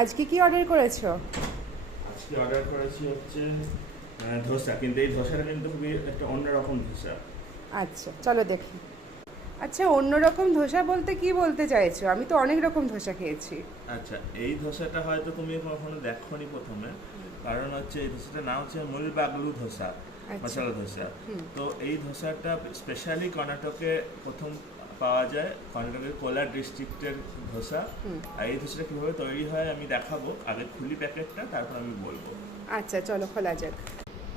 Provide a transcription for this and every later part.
আজকে কি অর্ডার করেছো? আজকে অর্ডার করেছি হচ্ছে ধোসা, কিন্তু এই ধোসাটা কিন্তু খুবই একটা অন্যরকম ধোসা। আচ্ছা চলো দেখি। আচ্ছা, অন্যরকম ধোসা বলতে কি বলতে চাইছো? আমি তো অনেক রকম ধোসা খেয়েছি। আচ্ছা, এই ধোসাটা হয়তো তুমি কখনো দেখোনি প্রথমে, কারণ হচ্ছে এই ধোসাটার নাম হচ্ছে মুলবাগলু ধোসা, আচ্ছা। মশলা ধোসা। হুম। তো এই ধোসাটা স্পেশালি কর্ণাটকে প্রথম পাওয়া যায়, কর্ণাটকের কোলার ডিস্ট্রিক্টের ধোসা। হুম। আর এই ধোসাটা কীভাবে তৈরি হয় আমি দেখাবো, আগে খুলি প্যাকেটটা তারপর আমি বলবো। আচ্ছা চলো খোলা যাক।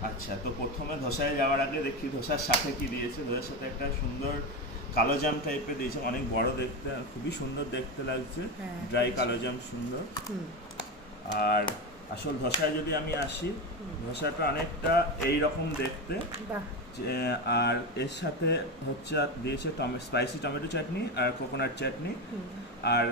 আচ্ছা, তো প্রথমে ধোসায় যাওয়ার আগে দেখি ধোসার সাথে কি দিয়েছে। ধোসার সাথে একটা সুন্দর কালো জাম টাইপের দিয়েছে, অনেক বড় দেখতে, খুবই সুন্দর দেখতে লাগছে। হ্যাঁ, ড্রাই কালো জাম সুন্দর। হুম। আর আসল ধোসায় যদি আমি আসি, ধোসাটা অনেকটা এই রকম দেখতে। বাহ। আর এর সাথে হচ্ছে দিয়েছে স্পাইসি টমেটো চাটনি আর কোকোনাট চাটনি। আর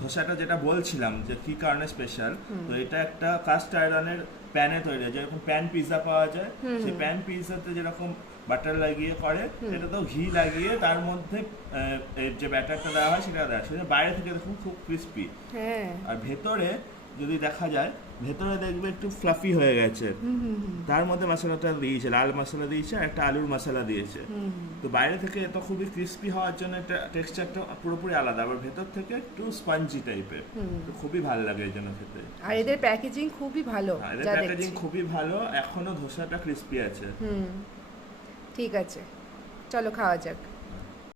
ধোসাটা যেটা বলছিলাম যে কী কারণে স্পেশাল, তো এটা একটা কাস্ট আয়রনের প্যানে তৈরি হয়, যেরকম প্যান পিৎজা পাওয়া যায়, সেই প্যান পিৎজাতে যেরকম বাটার লাগিয়ে করে, এটা তো ঘি লাগিয়ে তার মধ্যে এর যে ব্যাটারটা দেওয়া হয় সেটা দেওয়া হয়, সেটা বাইরে থেকে দেখুন খুব ক্রিস্পি। হ্যাঁ। আর ভেতরে যদি দেখা যায়, ভেতরে দেখবে একটু ফ্লাফি হয়ে গেছে। তার মধ্যে মশলাটা দিয়েছে, লাল মশলা দিয়েছে আর একটা আলুর মশলা দিয়েছে। তো বাইরে থেকে এটা খুবই ক্রিস্পি হওয়ার জন্য এটা টেক্সচারটা পুরোপুরি আলাদা, আবার ভেতর থেকে একটু স্পঞ্জি টাইপের। তো খুবই ভালো লাগে এই জন্য খেতে। আর এদের প্যাকেজিং খুবই ভালো, এদের যা প্যাকেজিং দেখছি। খুবই ভালো, এখনো ধোসাটা ক্রিস্পি আছে। ঠিক আছে, চলো খাওয়া যাক।